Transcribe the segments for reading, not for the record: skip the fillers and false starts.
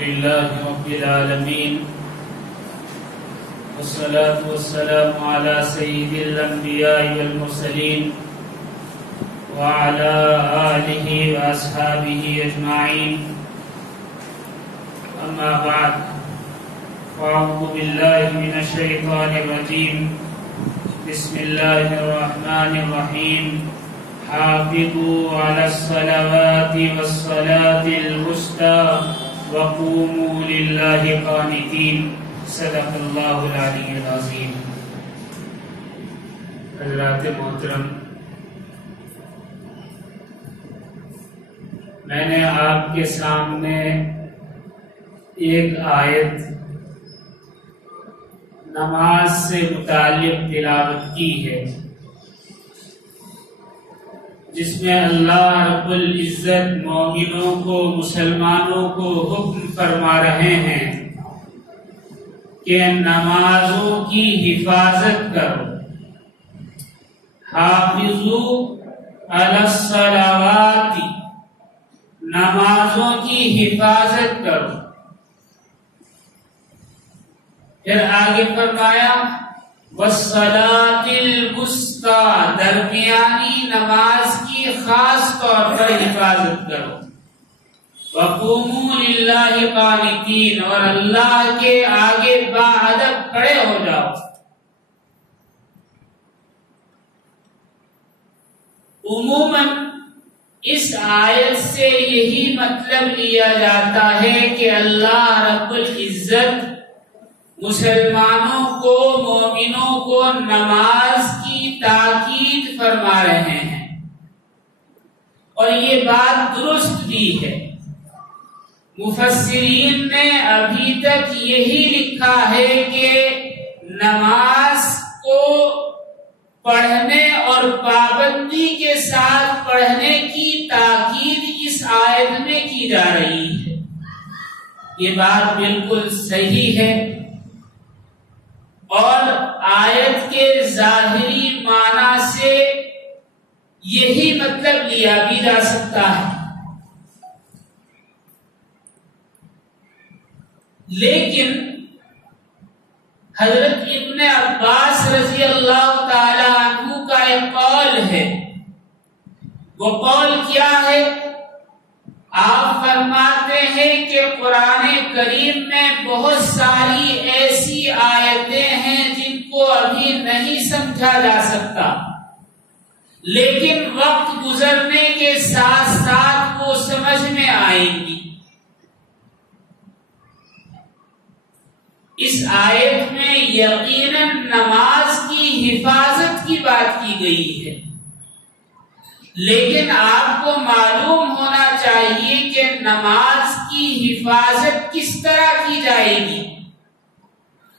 لله رب العالمين والصلاة والسلام على سيد الأنبياء والمرسلين وعلى آله وأصحابه أجمعين أما بعد فأعوذ بالله من الشيطان الرجيم بسم الله الرحمن الرحيم حافظوا على الصلوات والصلاة الوسطى وقوموا لله قانتين صدق اللہ العلی العظیم۔ حضرات محترم، میں نے آپ کے سامنے ایک آیت نماز سے متعلق تلاوت کی ہے، جس میں اللہ رب العزت مومنوں کو، مسلمانوں کو حکم فرما رہے ہیں کہ نمازوں کی حفاظت کرو۔ حافظوا علی الصلوات، نمازوں کی حفاظت کرو۔ پھر آگے فرمایا والصلاۃ الوسطی، درمیانی نماز کی خاص طور پر حفاظت کرو۔ وقوموا للہ قانتین، اور اللہ کے آگے باادب کھڑے ہو جاؤ۔ عموماً اس آیت سے یہی مطلب لیا جاتا ہے کہ اللہ رب العزت مسلمانوں کو، مومنوں کو نماز کی تاکید فرما رہے ہیں، اور یہ بات درست بھی ہے۔ مفسرین نے ابھی تک یہی لکھا ہے کہ نماز کو پڑھنے اور پابندی کے ساتھ پڑھنے کی تاکید اس آیت میں کی جا رہی ہے۔ یہ بات بالکل صحیح ہے، اور آیت کے ظاہری معنی سے یہی مطلب لیا بھی جا سکتا ہے، لیکن حضرت ابن عباس رضی اللہ تعالی عنہ کا ایک قول ہے۔ وہ قول کیا ہے؟ آپ فرماتے ہیں کہ قرآن کریم میں بہت ساری ایسی آیتیں ہیں جن کو ابھی نہیں سمجھا جا سکتا، لیکن وقت گزرنے کے ساتھ ساتھ وہ سمجھ میں آئیں گی۔ اس آیت میں یقیناً نماز کی حفاظت کی بات کی گئی ہے، لیکن آپ کو معلوم ہونا چاہیے کہ نماز کی حفاظت کس طرح کی جائے گی۔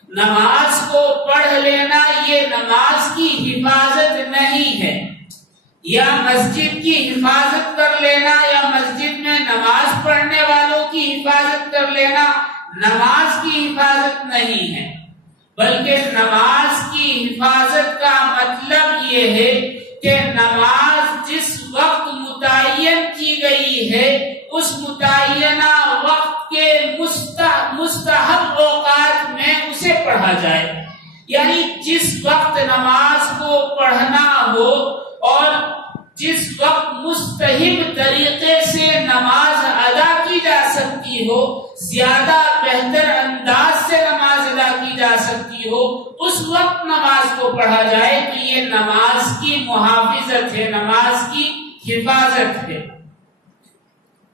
نماز کو پڑھ لینا یہ نماز کی حفاظت نہیں ہے، یا مسجد کی حفاظت کر لینا، یا مسجد میں نماز پڑھنے والوں کی حفاظت کر لینا نماز کی حفاظت نہیں ہے، بلکہ نماز کی حفاظت کا مطلب یہ ہے کہ نماز جس وقت متعین کی گئی ہے اس متعینہ وقت کے مستحب اوقات میں اسے پڑھا جائے، یعنی جس وقت نماز کو پڑھنا ہو اور جس وقت مستحب طریقے سے نماز ادا کی جا سکتی ہو، زیادہ بہتر انداز سے نماز ادا کی جا سکتی ہو، اس وقت نماز کو پڑھا جائے تو یہ نماز کی محافظت ہے، نماز کی حفاظت ہے۔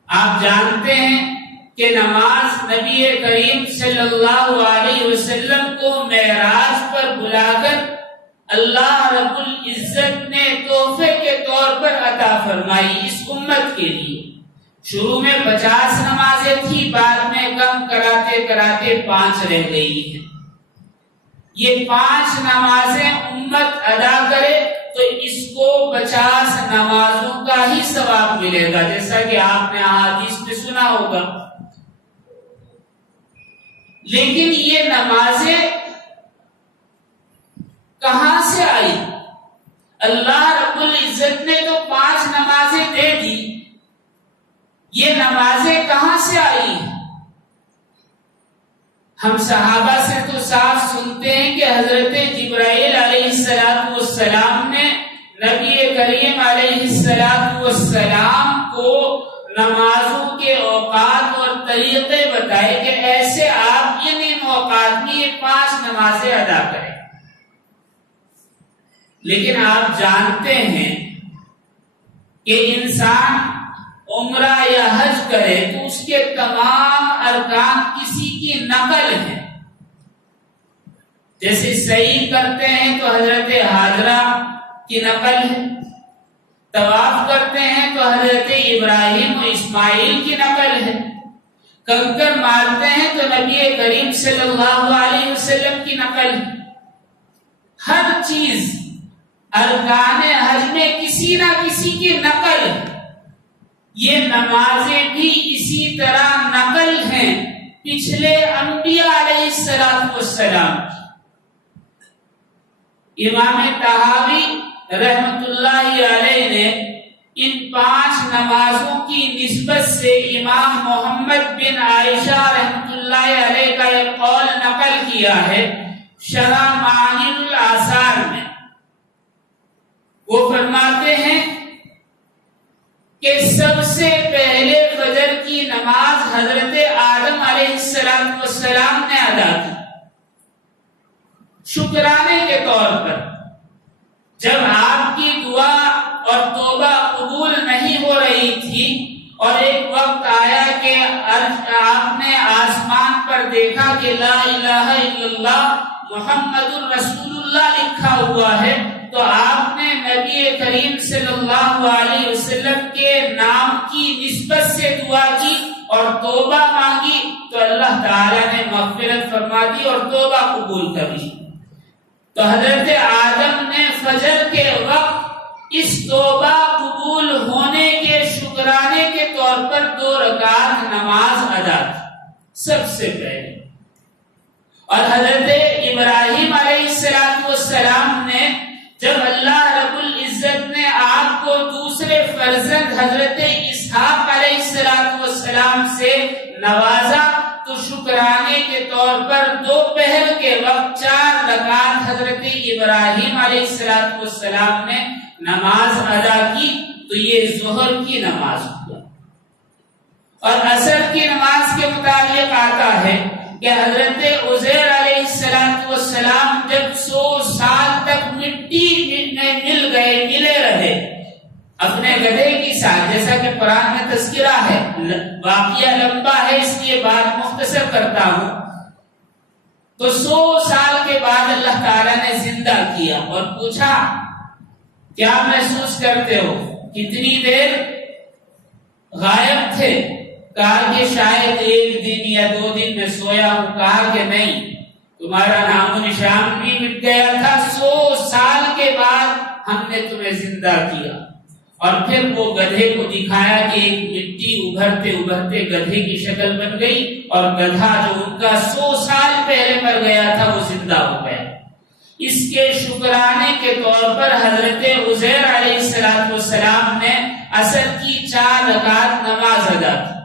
آپ جانتے ہیں کہ نماز نبی کریم صلی اللہ علیہ وسلم کو معراج پر بلا کر اللہ رب العزت نے تحفے کے طور پر عطا فرمائی اس امت کے لیے۔ شروع میں 50 نمازیں تھی، بعد میں کم کراتے کراتے 5 رہ گئی ہیں۔ یہ 5 نمازیں امت ادا کرے تو اس کو 50 نمازوں کا ہی ثواب ملے گا، جیسا کہ آپ نے احادیث میں سنا ہوگا۔ لیکن یہ نمازیں کہاں سے آئی؟ اللہ رب العزت نے تو 5 نمازیں دے دی، یہ نمازیں کہاں سے آئی؟ ہم صحابہ سے تو صاف سنتے ہیں کہ حضرت جبرائیل علیہ السلام نے نبی کریم علیہ السلام کو نمازوں کے اوقات اور طریقے بتائے کہ ایسے آپ ان اوقات میں یہ 5 نمازیں ادا کریں. لیکن آپ جانتے ہیں کہ انسان عمرہ یا حج کرے تو اس کے تمام ارکان کسی کی نقل ہے. جیسے صحیح کرتے ہیں تو حضرت حاجرہ کی نقل ہے، طواف کرتے ہیں تو حضرت ابراہیم و اسماعیل کی نقل ہے، کنکر مارتے ہیں تو نبی کریم صلی اللہ علیہ وسلم کی نقل ہے. ہر چیز ارکان حج میں کسی نہ کسی کی نقل ہے. یہ نمازیں بھی اسی طرح نقل ہیں پچھلے انبیاء علیہ السلام کی. امام طحاوی رحمت اللہ علیہ نے ان 5 نمازوں کی نسبت سے امام محمد بن عائشہ رحمت اللہ علیہ کا یہ قول نقل کیا ہے شرح معانی الآثار میں. وہ فرماتے ہیں کہ سب سے پہلے فجر کی نماز حضرت آدم علیہ السلام نے ادا کی شکرانے کے طور پر. جب آپ کی دعا اور توبہ قبول نہیں ہو رہی تھی اور ایک وقت آیا کہ آپ نے آسمان پر دیکھا کہ لا الہ الا اللہ محمد الرسول اللہ لکھا ہوا ہے تو آپ نے نبی کریم صلی اللہ علیہ وسلم کے نام کی نسبت سے دعا کی اور توبہ مانگی تو اللہ تعالی نے مغفرت فرما دی اور توبہ قبول کر لی. تو حضرت آدم نے فجر کے وقت اس توبہ قبول ہونے کے شکرانے کے طور پر 2 رکعت نماز ادا کی سب سے پہلے. اور حضرت ابراہیم علیہ السلام نے جب اللہ رب العزت نے آپ کو دوسرے فرزند حضرت اسحاق علیہ السلام سے نوازا تو شکرانے کے طور پر دوپہر کے وقت 4 رکعت حضرت ابراہیم علیہ السلام نے نماز ادا کی تو یہ ظہر کی نماز ہوا. اور عصر کی نماز کے متعلق آتا ہے کہ حضرت عزیر علیہ السلام جب 100 سال تک مٹی میں ملے رہے اپنے گدھے کی ساتھ، جیسا کہ قرآن میں تذکرہ ہے، واقعہ لمبا ہے اس لیے بات مختصر کرتا ہوں. تو 100 سال کے بعد اللہ تعالیٰ نے زندہ کیا اور پوچھا کیا محسوس کرتے ہو، کتنی دیر غائب تھے؟ کہا کہ شاید 1 دن یا 2 دن میں سویا ہوں. کہا کہ نہیں، تمہارا نام و نشان بھی مٹ گیا تھا، 100 سال کے بعد ہم نے تمہیں زندہ کیا. اور پھر وہ گدھے کو دکھایا کہ ایک مٹی ابھرتے ابھرتے گدھے کی شکل بن گئی اور گدھا جو ان کا 100 سال پہلے مر گیا تھا وہ زندہ ہو گیا. اس کے شکرانے کے طور پر حضرت عزیر علیہ السلام نے عصر کی 4 رکعت نماز ادا کی.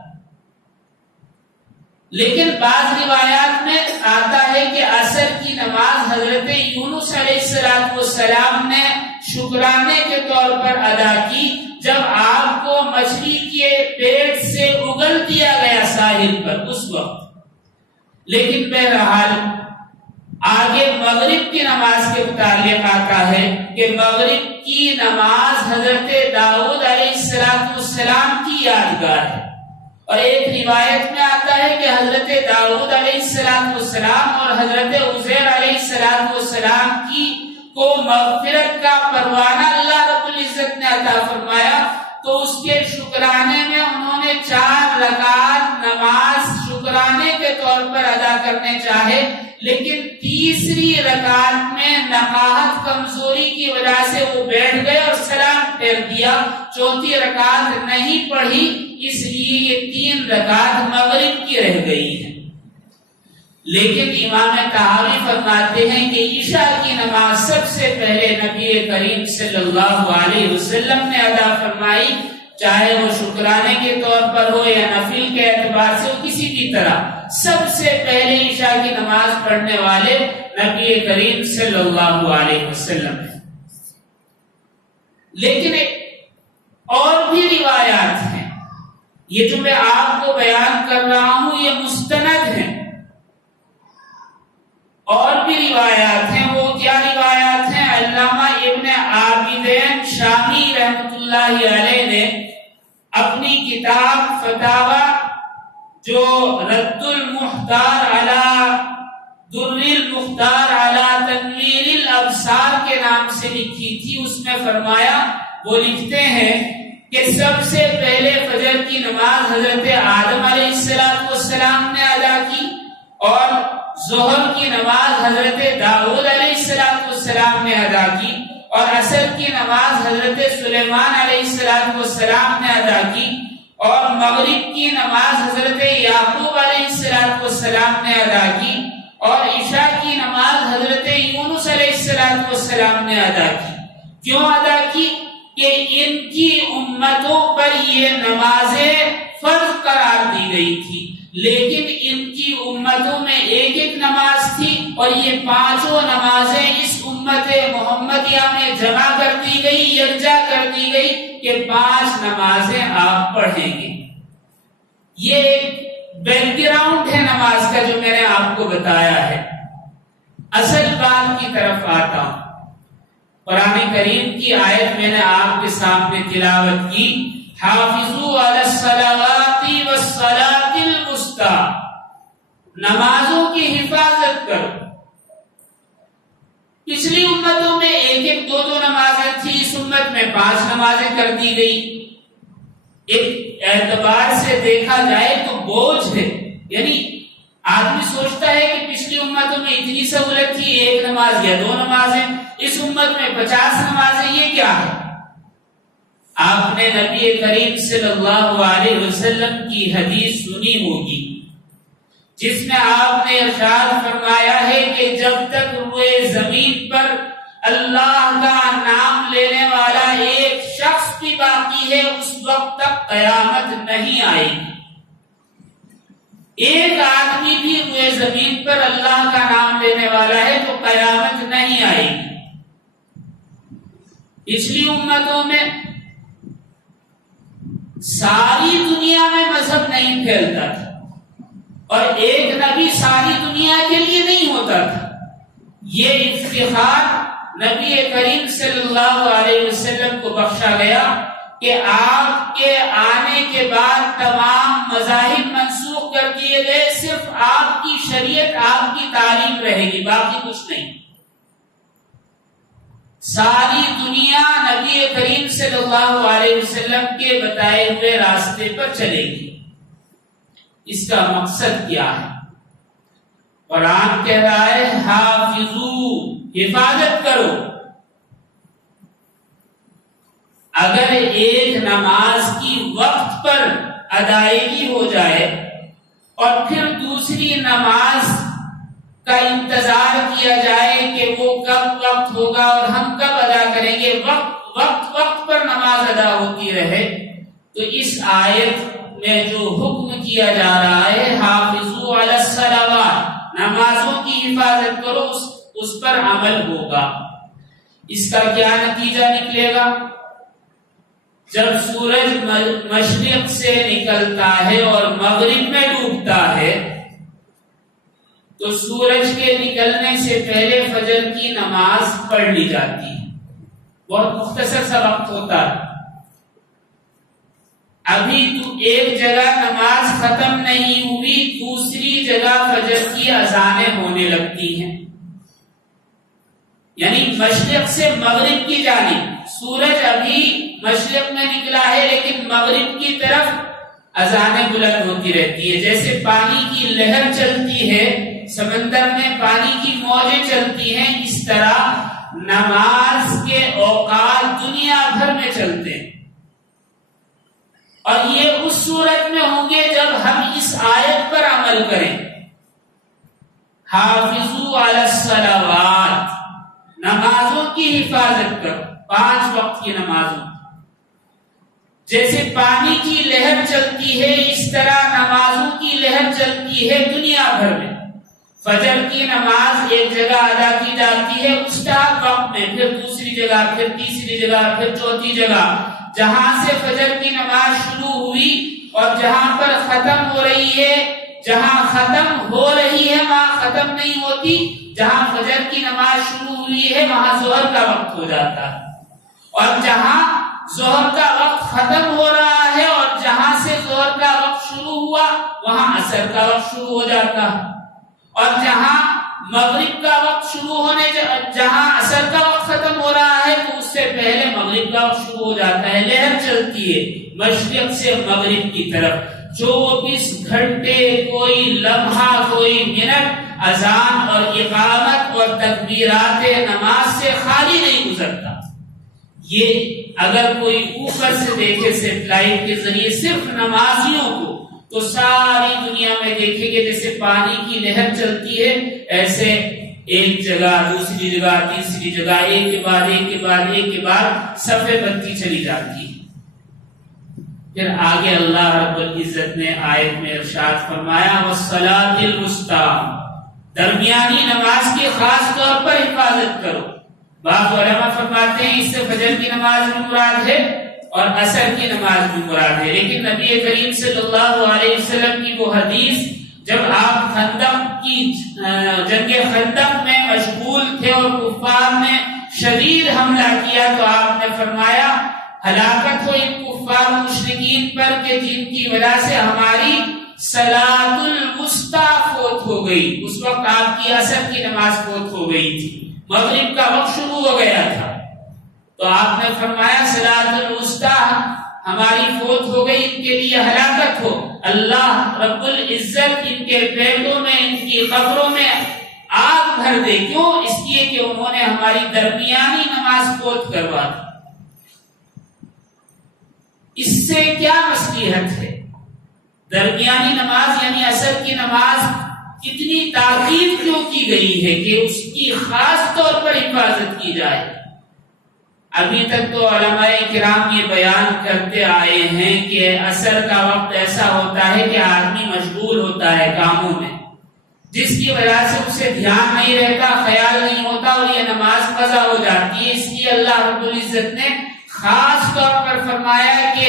لیکن بعض روایات میں آتا ہے کہ عصر کی نماز حضرت یونس علیہ السلام نے شکرانے کے طور پر ادا کی جب آپ کو مچھلی کے پیٹ سے اگل دیا گیا ساحل پر اس وقت. لیکن بہرحال آگے مغرب کی نماز کے متعلق آتا ہے کہ مغرب کی نماز حضرت داؤد علیہ السلام کی یادگار ہے. اور ایک روایت میں آتا ہے کہ حضرت داؤد علیہ السلام اور حضرت عزیر علیہ السلام کی کو مغفرت کا پروانہ اللہ رب العزت نے عطا فرمایا تو اس کے شکرانے میں انہوں نے 4 رکعت نماز شکرانے کے طور پر ادا کرنے چاہے، لیکن تیسری رکعت میں نقاہت کمزوری کی وجہ سے وہ بیٹھ گئے اور سلام پھیر دیا، چوتھی رکعت نہیں پڑھی، اس لیے یہ 3 رکعت مغرب کی رہ گئی ہے. لیکن امام طحاوی فرماتے ہیں کہ عشاء کی نماز سب سے پہلے نبی کریم صلی اللہ علیہ وسلم نے ادا فرمائی چاہے وہ شکرانے کے طور پر ہو یا نفل کے اعتبار سے ہو، کسی بھی طرح سب سے پہلے عشاء کی نماز پڑھنے والے نبی کریم صلی اللہ علیہ وسلم ہیں۔ لیکن اور بھی روایات ہیں، یہ جو میں آپ کو بیان کر رہا ہوں یہ مستند ہیں، اور بھی روایات ہیں۔ وہ کیا روایات ہیں؟ علامہ ابن عابدین شامی رحمۃ اللہ علیہ نے اپنی کتاب فتاوی جو رد المختار علی در المختار علی تنویر الابصار کے نام سے لکھی تھی، اس میں فرمایا، وہ لکھتے ہیں کہ سب سے پہلے فجر کی نماز حضرت آدم علیہ السلام نے ادا کی، اور ظہر کی نماز حضرت داؤد علیہ السلام نے ادا کی، اور عصر کی نماز حضرت سلیمان علیہ السلام نے ادا کی، اور مغرب کی نماز حضرت یعقوب علیہ السلام نے ادا کی، اور عشاء کی نماز حضرت یونس علیہ السلام نے ادا کی۔ کیوں ادا کی؟ کہ ان کی امتوں پر یہ نمازیں فرض قرار دی گئی تھی، لیکن ان کی امتوں میں ایک ایک نماز تھی، اور یہ پانچوں نمازیں اس امت محمدیہ میں جمع کر دی گئی، یکجا کر دی گئی کہ 5 نمازیں آپ پڑھیں گے۔ یہ ایک بیک گراؤنڈ ہے نماز کا جو میں نے آپ کو بتایا ہے۔ اصل بات کی طرف آتا ہوں۔ قرآن کریم کی آیت میں نے آپ کے سامنے تلاوت کی، حافظوا علی الصلوات والصلاۃ الوسطی، نمازوں کی حفاظت کرو۔ پچھلی امتوں میں ایک ایک 2 نمازیں تھی، اس امت میں 5 نمازیں کر دی گئی۔ ایک اعتبار سے دیکھا جائے تو بوجھ ہے، یعنی آدمی سوچتا ہے کہ پچھلی امتوں میں اتنی سہولت تھی، 1 نماز یا 2 نمازیں، اس امت میں 50 نمازیں، یہ کیا ہے؟ آپ نے نبی کریم صلی اللہ علیہ وسلم کی حدیث سنی ہوگی جس میں آپ نے ارشاد فرمایا ہے کہ جب تک روئے زمین پر اللہ کا نام لینے والا ایک شخص بھی باقی ہے، اس وقت تک قیامت نہیں آئے گی۔ ایک آدمی بھی روئے زمین پر اللہ کا نام لینے والا ہے تو قیامت نہیں آئے گی۔ پچھلی امتوں میں ساری دنیا میں مذہب نہیں پھیلتا تھا، اور ایک نبی ساری دنیا کے لیے نہیں ہوتا تھا۔ یہ افتخار نبی کریم صلی اللہ علیہ وسلم کو بخشا گیا کہ آپ کے آنے کے بعد تمام مذاہب منسوخ کر دیے گئے، صرف آپ کی شریعت، آپ کی تعلیم رہے گی، باقی کچھ نہیں۔ ساری دنیا نبی کریم صلی اللہ علیہ وسلم کے بتائے ہوئے راستے پر چلے گی۔ اس کا مقصد کیا ہے؟ قرآن کہہ رہا ہے حافظو، حفاظت کرو۔ اگر ایک نماز کی وقت پر ادائیگی ہو جائے اور پھر دوسری نماز کا انتظار کیا جائے کہ وہ کب وقت ہوگا اور ہم کب ادا کریں گے، وقت پر نماز ادا ہوتی رہے، تو اس آیت میں جو حکم کیا جا رہا ہے حافظوا علی الصلوات، نمازوں کی حفاظت کرو، اس پر عمل ہوگا۔ اس کا کیا نتیجہ نکلے گا؟ جب سورج مشرق سے نکلتا ہے اور مغرب میں ڈوبتا ہے تو سورج کے نکلنے سے پہلے فجر کی نماز پڑھ لی جاتی ہے۔ بہت مختصر سا وقت ہوتا ہے۔ ابھی تو ایک جگہ نماز ختم نہیں ہوئی، دوسری جگہ فجر کی اذانیں ہونے لگتی ہیں، یعنی مشرق سے مغرب کی جانب۔ سورج ابھی مشرق میں نکلا ہے لیکن مغرب کی طرف اذانیں بلند ہوتی رہتی ہے۔ جیسے پانی کی لہر چلتی ہے، سمندر میں پانی کی موجیں چلتی ہیں، اس طرح نماز کے اوقات دنیا بھر میں چلتے ہیں، اور یہ اس صورت میں ہوں گے جب ہم اس آیت پر عمل کریں، حافظوا علی الصلوات، نمازوں کی حفاظت کرو، 5 وقت کی نمازوں۔ جیسے پانی کی لہر چلتی ہے اس طرح نمازوں کی لہر چلتی ہے دنیا بھر میں. فجر کی نماز ایک جگہ ادا کی جاتی ہے مستحب وقت میں، پھر دوسری جگہ، پھر تیسری جگہ، پھر چوتھی جگہ. جہاں سے فجر کی نماز شروع ہوئی اور جہاں پر ختم ہو رہی ہے، جہاں ختم ہو رہی ہے وہاں ختم نہیں ہوتی، جہاں فجر کی نماز شروع ہوئی ہے وہاں ظہر کا وقت ہو جاتا ہے، اور جہاں ظہر کا وقت ختم ہو رہا ہے اور جہاں سے ظہر کا وقت شروع ہوا وہاں عصر کا وقت شروع ہو جاتا ہے، اور جہاں مغرب کا وقت شروع ہونے جہاں عصر کا وقت ختم ہو رہا ہے تو اس سے پہلے مغرب کا وقت شروع ہو جاتا ہے. لہر چلتی ہے مشرق سے مغرب کی طرف. 24 گھنٹے کوئی لمحہ کوئی منٹ اذان اور اقامت اور تکبیرات نماز سے خالی نہیں گزرتا. یہ اگر کوئی اوپر سے دیکھے سیٹلائٹ کے ذریعے صرف نمازیوں کو تو ساری دنیا میں دیکھیں گے جیسے پانی کی لہر چلتی ہے ایسے ایک جگہ دوسری جگہ تیسری جگہ ایک کے بعد ایک کے بعد ایک کے بعد صفحے بنتی چلی جاتی ہے. پھر آگے اللہ رب العزت نے آیت میں ارشاد فرمایا والصلاۃ الوسطی، درمیانی نماز کی خاص طور پر حفاظت کرو. بعض علماء فرماتے ہیں اس سے فجر کی نماز بھی مراد ہے اور عصر کی نماز بھی مراد ہے، لیکن نبی کریم صلی اللہ علیہ وسلم کی وہ حدیث جب آپ جنگ خندق میں مشغول تھے اور کفار نے شدید حملہ کیا تو آپ نے فرمایا ہلاکت ہو ان کفار مشرکین پر کہ جن کی وجہ سے ہماری صلاۃ الوسطی فوت ہو گئی. اس وقت آپ کی عصر کی نماز فوت ہو گئی تھی، مغرب کا وقت شروع ہو گیا تھا، تو آپ نے فرمایا صلاۃ الوسطی ہماری فوت ہو گئی، ان کے لیے ہلاکت ہو. اللہ رب العزت ان کے پیٹوں میں ان کی قبروں میں آگ بھر دے. کیوں؟ اس لیے کہ انہوں نے ہماری درمیانی نماز فوت کروا دی. اس سے کیا مصلحت ہے؟ درمیانی نماز یعنی عصر کی نماز اتنی تاکید کیوں کی گئی ہے کہ اس کی خاص طور پر حفاظت کی جائے. ابھی تک تو علماء کرام یہ بیان کرتے آئے ہیں کہ عصر کا وقت ایسا ہوتا ہے کہ آدمی مشغول ہوتا ہے کاموں میں، جس کی وجہ سے اسے دھیان نہیں رہتا، خیال نہیں ہوتا اور یہ نماز قضا ہو جاتی ہے. اس لیے اللہ رب العزت نے خاص طور پر فرمایا کہ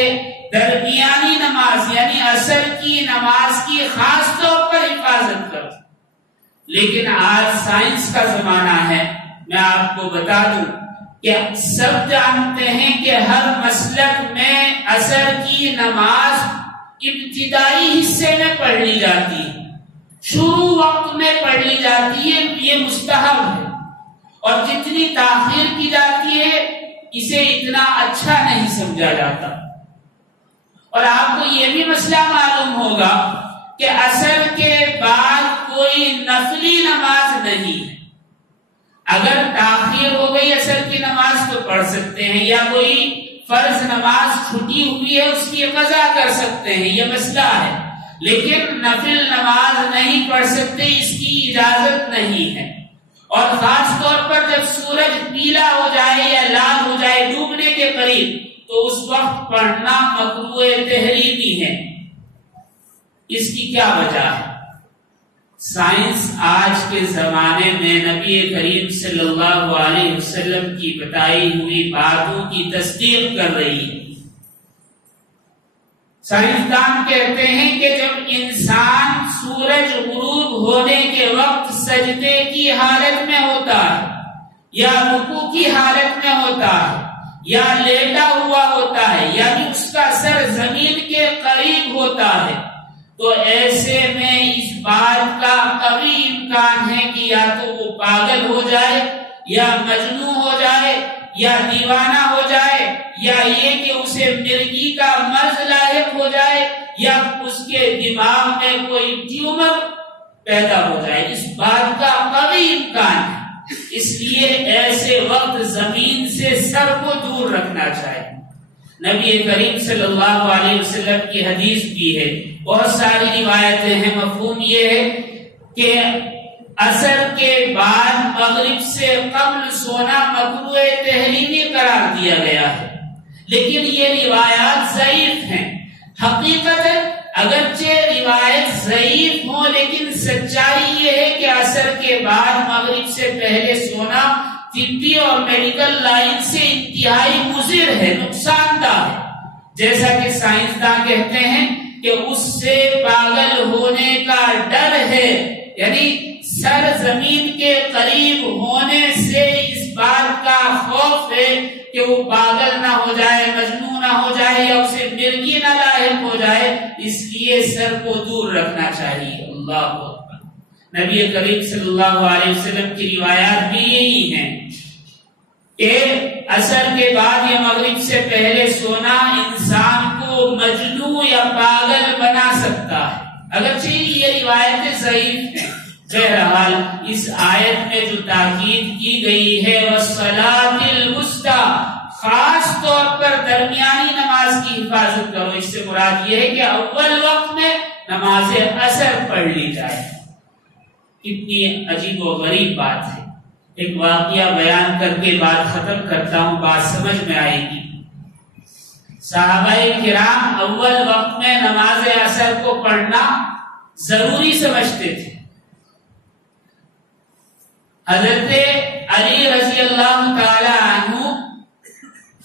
درمیانی نماز یعنی عصر کی نماز کی خاص طور پر حفاظت کرو. لیکن آج سائنس کا زمانہ ہے، میں آپ کو بتا دوں کہ سب جانتے ہیں کہ ہر مسلک میں عصر کی نماز ابتدائی حصے میں پڑھ لی جاتی ہے، شروع وقت میں پڑھ لی جاتی ہے، یہ مستحب ہے. اور جتنی تاخیر کی جاتی ہے اسے اتنا اچھا نہیں سمجھا جاتا. اور آپ کو یہ بھی مسئلہ معلوم ہوگا کہ عصر کے بعد کوئی نفلی نماز نہیں ہے. اگر تاخیر ہو گئی عصر کی نماز تو پڑھ سکتے ہیں، یا کوئی فرض نماز چھٹی ہوئی ہے اس کی قضا کر سکتے ہیں، یہ مسئلہ ہے. لیکن نفل نماز نہیں پڑھ سکتے، اس کی اجازت نہیں ہے. اور خاص طور پر جب سورج پیلا ہو جائے یا لال ہو جائے ڈوبنے کے قریب تو اس وقت پڑھنا مکروہ تحریمی ہے. اس کی کیا وجہ ہے؟ سائنس آج کے زمانے میں نبی کریم صلی اللہ علیہ وسلم کی بتائی ہوئی باتوں کی تصدیق کر رہی ہے. سائنسدان کہتے ہیں کہ جب انسان سورج غروب ہونے کے وقت سجدے کی حالت میں ہوتا ہے یا رکوع کی حالت میں ہوتا ہے یا لیٹا ہوا ہوتا ہے یعنی اس کا سر زمین کے قریب ہوتا ہے تو ایسے میں اس بات کا قوی امکان ہے کہ یا تو وہ پاگل ہو جائے یا مجنون ہو جائے یا دیوانہ ہو جائے یا یہ کہ اسے مرگی کا مرض لاحق ہو جائے یا اس کے دماغ میں کوئی ٹیومر پیدا ہو جائے. اس بات کا قوی امکان ہے. اس لیے ایسے وقت زمین سے سر کو دور رکھنا چاہیے. نبی کریم صلی اللہ علیہ وسلم کی حدیث بھی ہے، بہت ساری روایتیں ہیں. مفہوم یہ ہے کہ عصر کے بعد مغرب سے قبل سونا مکروہ تحریمی قرار دیا گیا ہے. لیکن یہ روایات ضعیف ہیں۔ حقیقت اگرچہ روایت ضعیف ہو لیکن سچائی یہ ہے کہ عصر کے بعد مغرب سے پہلے سونا طبی اور میڈیکل لائن سے انتہائی مضر ہے، نقصان دہ ہے۔ جیسا کہ سائنسداں کہتے ہیں کہ اس سے پاگل ہونے کا ڈر ہے، یعنی سر زمین کے قریب ہونے سے اس بات کا خوف ہے کہ وہ پاگل نہ ہو جائے، مجنون نہ ہو جائے یا اسے مرگی نہ لاحق ہو جائے، اس لیے سر کو دور رکھنا چاہیے۔ اللہ اکبر۔ نبی کریم صلی اللہ علیہ وسلم کی روایات بھی یہی ہیں کہ عصر کے بعد یا مغرب سے پہلے سونا انسان کو مجنون یا پاگل بنا سکتا ہے، اگرچہ یہ روایتیں ضعیف ہیں۔ بہرحال اس آیت میں جو تاکید کی گئی ہے وَالصَّلَاةِ الْوُسْطَىٰ، خاص طور پر درمیانی نماز کی حفاظت کرو، اس سے مراد یہ ہے کہ اول وقت میں نماز عصر پڑھ لی جائے۔ کتنی عجیب و غریب بات ہے۔ ایک واقعہ بیان کر کے بات ختم کرتا ہوں، بات سمجھ میں آئے گی۔ صحابہ کرام اول وقت میں نماز عصر کو پڑھنا ضروری سمجھتے تھے۔ حضرت علی رضی اللہ تعالی عنہ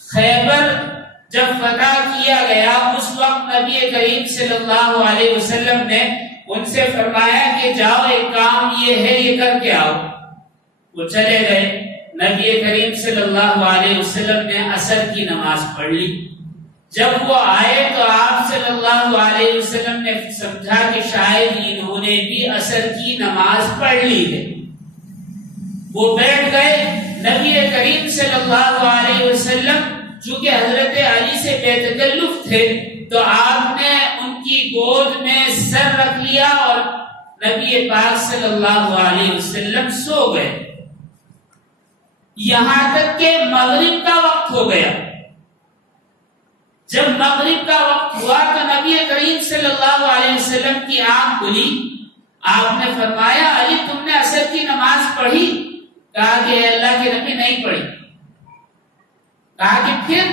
خیبر جب فتح کیا گیا اس وقت نبی کریم صلی اللہ علیہ وسلم نے ان سے فرمایا کہ جاؤ ایک کام یہ ہے، یہ کر کے آؤ۔ وہ چلے گئے۔ نبی کریم صلی اللہ علیہ وسلم نے عصر کی نماز پڑھ لی۔ جب وہ آئے تو آپ صلی اللہ علیہ وسلم نے سمجھا کہ شاید انہوں نے بھی عصر کی نماز پڑھ لی ہے۔ وہ بیٹھ گئے۔ نبی کریم صلی اللہ علیہ وسلم چونکہ حضرت علی سے بے تکلف تھے تو آپ نے ان کی گود میں سر رکھ لیا اور نبی پاک صلی اللہ علیہ وسلم سو گئے، یہاں تک کہ مغرب کا وقت ہو گیا۔ جب مغرب کا وقت ہوا تو نبی کریم صلی اللہ علیہ وسلم کی آنکھ کھلی۔ آپ نے فرمایا علی تم نے عصر کی نماز پڑھی؟ کہا کہ اللہ کے نبی نہیں پڑھی۔ کہا کہ پھر؟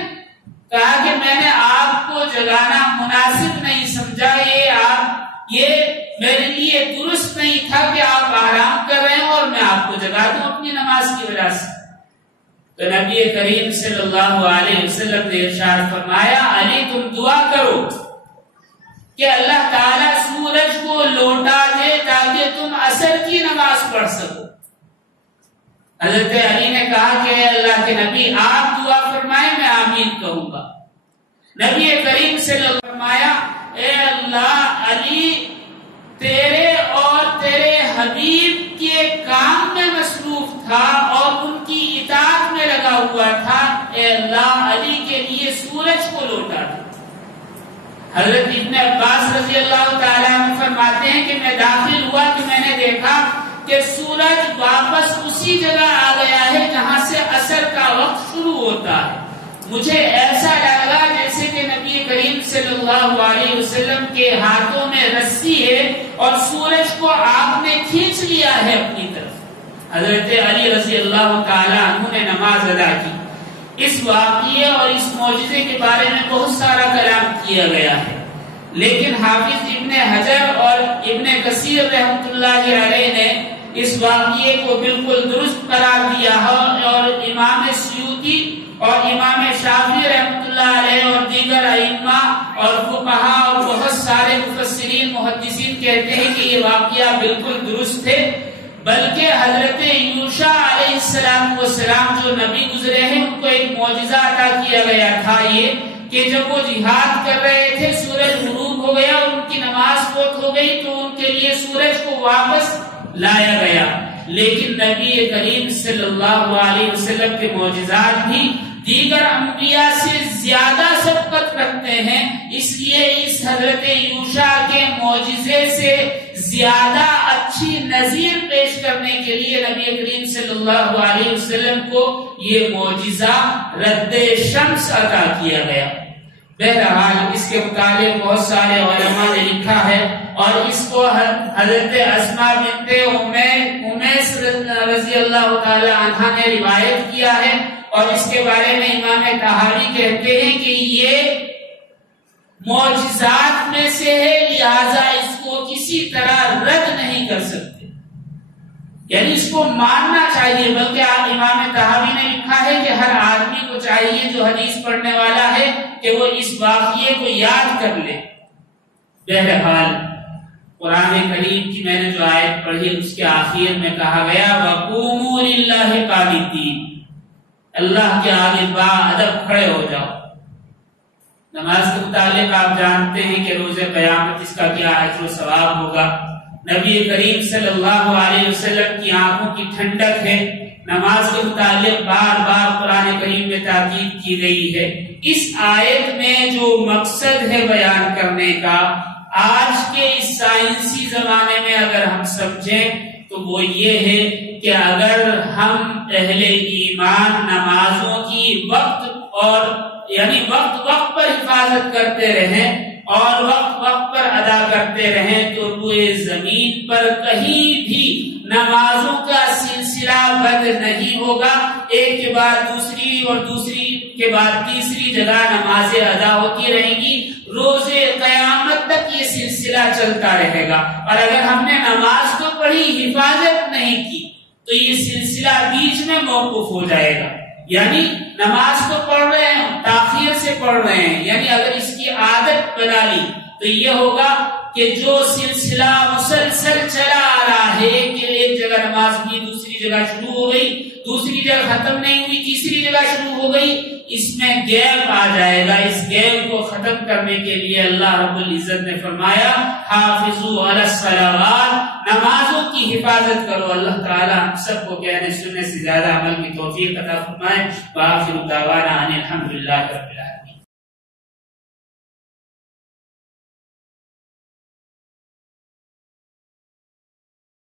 کہا کہ میں نے آپ کو جگانا مناسب نہیں سمجھا، یہ میرے لیے درست نہیں تھا کہ آپ آرام کر رہے ہیں اور میں آپ کو جگا دوں اپنی نماز کی وجہ سے۔ تو نبی کریم صلی اللہ علیہ وسلم نے ارشاد فرمایا علی تم دعا کرو کہ اللہ تعالیٰ سورج کو لوٹا دے تاکہ تم عصر کی نماز پڑھ سکو۔ حضرت علی نے کہا کہ اللہ کے نبی آپ دعا فرمائیں میں آمین کہوں گا۔ نبی کریم صلی اللہ علیہ وسلم فرمایا اے اللہ علی تیرے اور تیرے حبیب کے کام میں مصروف تھا اور ان کی اطاعت میں لگا ہوا تھا، اے اللہ علی کے لیے سورج کو لوٹا دے۔ حضرت ابن عباس رضی اللہ تعالیٰ عنہ فرماتے ہیں کہ میں داخل ہوا کہ میں نے دیکھا کہ سورج واپس اسی جگہ آ گیا ہے جہاں سے عصر کا وقت شروع ہوتا ہے۔ مجھے ایسا لگا جیسے کہ نبی کریم صلی اللہ علیہ وسلم کے ہاتھوں میں رسی ہے اور سورج کو آپ نے کھینچ لیا ہے اپنی طرف۔ حضرت علی رضی اللہ تعالی عنہ نے نماز ادا کی۔ اس واقعے اور اس معجزے کے بارے میں بہت سارا کلام کیا گیا ہے، لیکن حافظ ابن حجر اور ابن کثیر رحمۃ اللہ علیہ نے اس واقعے کو بالکل درست قرار دیا ہے، اور امام سیوطی اور امام شافعی رحمۃ اللہ علیہ اور دیگر ائمہ اور فقہا اور بہت سارے مفسرین محدثین کہتے ہیں کہ یہ واقعہ بالکل درست ہے، بلکہ حضرت یوشع علیہ السلام جو نبی گزرے ہیں ان کو ایک معجزہ عطا کیا گیا تھا، یہ کہ جب وہ جہاد کر رہے تھے سورج غروب ہو گیا اور ان کی نماز فوت ہو گئی تو ان کے لیے سورج کو واپس لایا گیا۔ لیکن نبی کریم صلی اللہ علیہ وسلم کے معجزات بھی دیگر انبیاء سے زیادہ سبقت رکھتے ہیں، اس لیے اس حضرت یوشع کے معجزے سے زیادہ اچھی نظیر پیش کرنے کے لیے نبی کریم صلی اللہ علیہ وسلم کو یہ معجزہ رد شمس عطا کیا گیا۔ بہرحال اس کے متعلق بہت سارے علماء نے لکھا ہے اور اس کو حضرت اسماء بنت امیس رضی اللہ تعالی عنہا نے روایت کیا ہے، اور اس کے بارے میں امام طحاوی کہتے ہیں کہ یہ معجزات میں سے ہے، لہذا اس کو کسی طرح رد نہیں کر سکتے، یعنی اس کو ماننا چاہیے۔ بلکہ امام طحاوی نے لکھا ہے کہ ہر آدمی کو چاہیے جو حدیث پڑھنے والا ہے کہ وہ اس واقعے کو یاد کر لے۔ بہرحال قرآن کریم کی میں نے جو آیت پڑھی اس کے آخر میں کہا گیا وَقُومُوا لِلَّهِ قَانِتِينَ، اللہ کے آگے با ادب کھڑے ہو جاؤ۔ نماز کے متعلق آپ جانتے ہیں کہ روز قیامت اس کا کیا اجر و ثواب ہوگا۔ نبی کریم صلی اللہ علیہ وسلم کی آنکھوں کی ٹھنڈک ہے۔ نماز کے متعلق بار بار قرآن کریم میں تاکید کی گئی ہے۔ اس آیت میں جو مقصد ہے بیان کرنے کا، آج کے اس سائنسی زمانے میں اگر ہم سمجھیں تو وہ یہ ہے کہ اگر ہم اہل ایمان نمازوں کی وقت پر حفاظت کرتے رہیں اور وقت پر ادا کرتے رہیں تو روئے زمین پر کہیں بھی نمازوں کا سلسلہ بند نہیں ہوگا۔ ایک کے بعد دوسری اور دوسری کے بعد تیسری جگہ نمازیں ادا ہوتی رہیں گی، روز قیامت تک یہ سلسلہ چلتا رہے گا۔ اور اگر ہم نے نماز تو پڑھی، حفاظت نہیں کی تو یہ سلسلہ بیچ میں موقوف ہو جائے گا۔ یعنی نماز تو پڑھ رہے ہیں، تاخیر سے پڑھ رہے ہیں، یعنی اگر اس کی عادت بنا لی تو یہ ہوگا کہ جو سلسلہ مسلسل چلا آ رہا ہے کہ ایک جگہ نماز کی، دوسری جگہ شروع ہو گئی، دوسری جگہ ختم نہیں ہوئی، تیسری جگہ شروع ہو گئی، اس میں گیپ آ جائے گا۔ اس گیپ کو ختم کرنے کے لیے اللہ رب العزت نے فرمایا حافظوا علی الصلوات، نمازوں کی حفاظت کرو۔ اللہ تعالیٰ ہم سب کو کہنے سننے سے زیادہ عمل کی توفیق عطا فرمائے۔ وآخر دعوانا ان الحمد للہ رب العالمین۔